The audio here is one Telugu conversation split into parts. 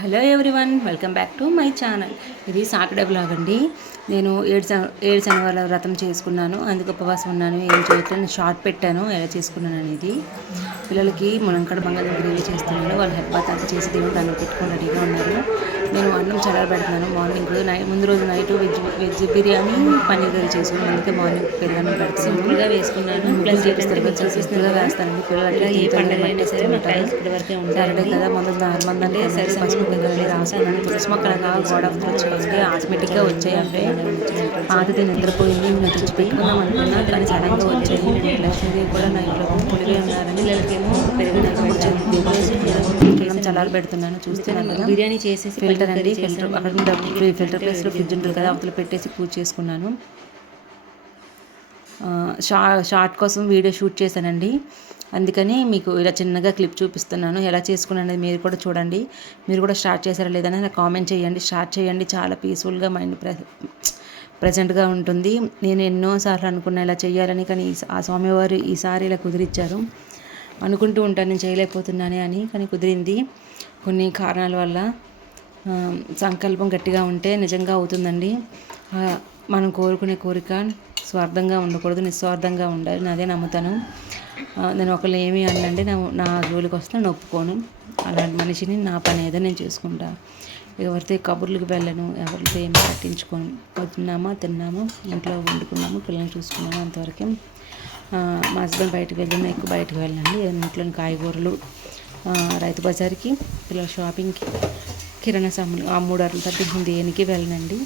Hello everyone, welcome back to my channel. ఇది సాటర్డే బ్లాగ్ అండి. నేను ఏడు శనివారాల వ్రతం చేసుకున్నాను, అందుకు ఉపవాసం ఉన్నాను. ఏం చేయట్లేదు, నేను షార్ట్ పెట్టాను ఎలా చేసుకున్నాను అనేది. పిల్లలకి మునంకడ బంగాళదుంప గ్రేవీ చేస్తున్నాను. వాళ్ళు హెడ్ బాత్ అంతా చేసి దేవుడు దాన్ని పెట్టుకొని రెడీగా ఉన్నారు. నేను అన్నం చల్లారబెడుతున్నాను. మార్నింగ్ ముందు రోజు night veg biryani paneer curry చేసుకున్నాను, అందుకే మార్నింగ్ పెరుగన్నం పెడతాను. సింపుల్గా వేసుకున్నాను, ప్లస్ సింపుల్గా వేస్తానండి. పిల్లలు ఈ పండుగ అయినా సరే సాటర్డే కదా, మందంటే పసుపు కుంకుమని రాసుకున్నాను. తులసి మొక్కలుగా గోడ వచ్చాయండి, ఆటోమేటిక్గా వచ్చాయంటే పాతది నిద్రపోయింది. నేను తెచ్చి పెట్టుకుందాం అనుకున్నా, కానీ సడన్గా వచ్చాయి. లక్ష్మీదేవి కూడా నా ఇంట్లో పొలివే ఉన్నారని పిల్లలకేమో పెరుగు చల్లారి పెడుతున్నాను. చూస్తున్నాను కదా, బిర్యానీ చేసేసి ఫిల్టర్ అండి, ఫిల్టర్ అక్కడ ఫిల్టర్ ప్లేస్లో ఫ్రిడ్జ్ ఉంటుంది కదా, అవతల పెట్టేసి పూజ చేసుకున్నాను. షార్ట్ కోసం వీడియో షూట్ చేశానండి, అందుకని మీకు ఇలా చిన్నగా క్లిప్ చూపిస్తున్నాను. ఎలా చేసుకున్నాను అనేది మీరు కూడా చూడండి. మీరు కూడా స్టార్ట్ చేశారా లేదని నాకు కామెంట్ చేయండి. స్టార్ట్ చేయండి, చాలా పీస్ఫుల్గా మైండ్ ప్రజెంట్గా ఉంటుంది. నేను ఎన్నోసార్లు అనుకున్నా ఇలా చేయాలని, కానీ ఆ స్వామివారు ఈసారి ఇలా కుదిరిచ్చారు. అనుకుంటూ ఉంటాను నేను చేయలేకపోతున్నానే అని, కానీ కుదిరింది. కొన్ని కారణాల వల్ల సంకల్పం గట్టిగా ఉంటే నిజంగా అవుతుందండి. మనం కోరుకునే కోరిక స్వార్థంగా ఉండకూడదు, నిస్వార్థంగా ఉండాలి. నాదే నమ్ముతాను. నేను ఒకళ్ళు ఏమి అనండి, నా జోలికి వస్తే నేను ఒప్పుకోను. అలాంటి మనిషిని, నా పని ఏదో నేను చేసుకుంటా. ఎవరితో కబుర్లకు వెళ్ళను, ఎవరితో ఏమి పట్టించుకోను. తిన్నామా, ఇంట్లో వండుకున్నాము, పిల్లల్ని చూసుకున్నాము, అంతవరకే. మా హస్బెండ్ బయటకు వెళ్ళినా ఎక్కువ బయటకు వెళ్ళండి. ఇంట్లోని కాయగూరలు, రైతు బజార్కి, పిల్లల షాపింగ్కి, కిరాణా సామాన్లు, ఆ 3 అట్ల తప్ప దేనికి వెళ్ళనండి.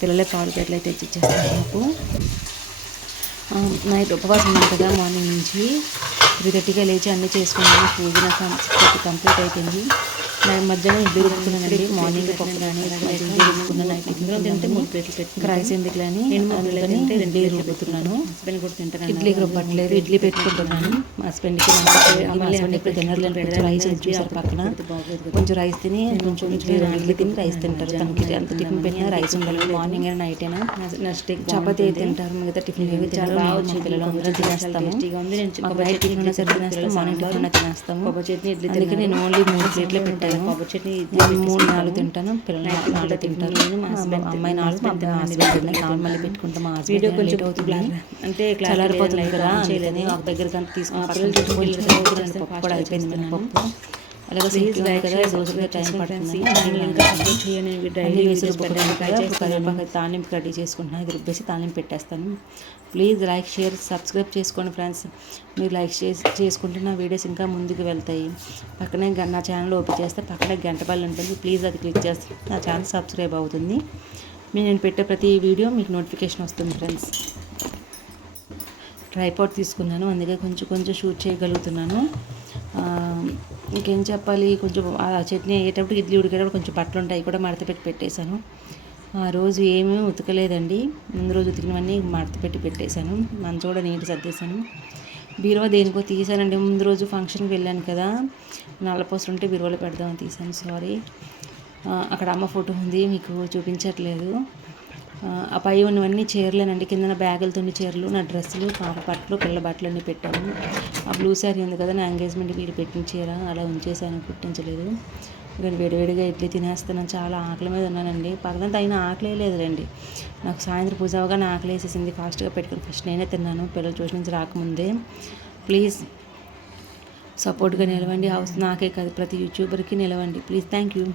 పిల్లలే పాలు పెట్లయితే తెచ్చిచ్చేస్తాను. నాకు నైట్ ఉపవాసం ఉన్నాను కదా, మార్నింగ్ నుంచి 3:30గా లేచి అన్నీ చేసుకున్నాను. పూజ 6:30 కంప్లీట్ అయిపోయింది. మధ్యాహ్నం ఇడ్లీ రుబ్బుకున్నానండి. మార్నింగ్ పప్పు కానీ ఇడ్లీ రుబ్బుకున్నాను. నైట్ తింటే 3 ప్లేట్లు పెట్టుకున్నాను. రైస్ ఎందుకులని ఇడ్లీ రుబ్బుతున్నాను. హస్బెండ్ కూడా తింటాను. ఇడ్లీకి రుబ్బట్లేదు, ఇడ్లీ పెట్టుకుంటున్నాను. మా హస్బెండ్కి ఇప్పుడు తినర్లేని పెడితే రైస్ చూసారు పక్కన. కొంచెం రైస్ తిని కొంచెం ఇడ్లీ తిని రైస్ తింటారు. తనకి అంత టిఫిన్ పెట్టినా రైస్ ఉండాలి. మార్నింగ్ అయినా నైట్ అయినా. నెక్స్ట్ చపాతీ తింటారు, మిగతా టిఫిన్ ఏవి చాలా బాగా వచ్చి పిల్లలు అందరూ తినేస్తాము. నైట్ టిఫిన్ అయినా సరే తినేస్తాము, మార్నింగ్ టిఫిన్ అయినా తినేస్తాము. అందుకే నేను ఓన్లీ 3 ప్లేట్లే పెట్టాను. 3-4 తింటాను, పిల్లలు 4 తింటారు. అమ్మాయి 4, మా హస్బెండ్ 4 మళ్ళీ పెట్టుకుంటాం. మా హస్బెండ్ కొంచెం అవుతుంది అంటే చల్లారిపోతుంది కదా, చేయలేదు ఒక దగ్గరికి అంతా తీసుకుని పప్పు కూడా అయిపోయింది. పప్పు అలాగే సింపుల్గా కదా, రోజులుగా టైం పడుతుంది. కరివేపాకు తాలింపు రెడీ చేసుకుంటున్నాను. ఇది రుబ్బేసి తాలింపు పెట్టేస్తాను. ప్లీజ్ లైక్, షేర్, సబ్స్క్రైబ్ చేసుకోండి ఫ్రెండ్స్. మీరు లైక్ చేసుకుంటే నా వీడియోస్ ఇంకా ముందుకు వెళ్తాయి. పక్కనే నా ఛానల్ ఓపెన్ చేస్తే పక్కనే గంట బెల్ ఉంటుంది, ప్లీజ్ అది క్లిక్ చేస్తే నా ఛానల్ సబ్స్క్రైబ్ అవుతుంది. నేను పెట్టే ప్రతి వీడియో మీకు నోటిఫికేషన్ వస్తుంది ఫ్రెండ్స్. ట్రైపాడ్ తీసుకున్నాను, అందుకే కొంచెం షూట్ చేయగలుగుతున్నాను. ఇంకేం చెప్పాలి, కొంచెం చట్నీ అయ్యేటప్పుడు, ఇడ్లీ ఉడికేటప్పుడు కొంచెం బట్టలు ఉంటాయి కూడా మడత పెట్టి పెట్టేశాను. ఆ రోజు ఏమీ ఉతకలేదండి, ముందు రోజు ఉతికినవన్నీ మడత పెట్టి పెట్టేశాను. మంచం కూడా నీట్ సర్దేశాను. బీరువా దేనికో తీసానండి, ముందు రోజు ఫంక్షన్కి వెళ్ళాను కదా, నల్లపోసలు ఉంటే బీరువాలో పెడదామని తీసాను, సారీ. అక్కడ అమ్మ ఫోటో ఉంది, మీకు చూపించట్లేదు. ఆ పై ఉన్నవన్నీ చీరలేనండి, కింద బ్యాగులతో చీరలు, నా డ్రెస్సులు, పాప బట్టలు, పిల్లల బట్టలు అన్నీ పెట్టాను. ఆ బ్లూ శారీ ఉంది కదా, నా ఎంగేజ్మెంట్ వీడు పెట్టిన చీర అలా ఉంచేసాను, కుట్టించలేదు. ఇక్కడ వేడివేడిగా ఇడ్లీ తినేస్తున్నాను. చాలా ఆకలి మీద ఉన్నానండి. పగలంతా అయినా ఆకలే లేదులేండి. నాకు సాయంత్రం పూజ అవగానే ఆకలి వేసేసింది. ఫాస్ట్గా పెట్టుకుని ఫస్ట్ నేనే తిన్నాను, పిల్లలు ట్యూషన్ నుంచి రాకముందే. ప్లీజ్ సపోర్ట్గా నిలవండి. నాకే కాదు, ప్రతి యూట్యూబర్కి నిలవండి ప్లీజ్. Thank you.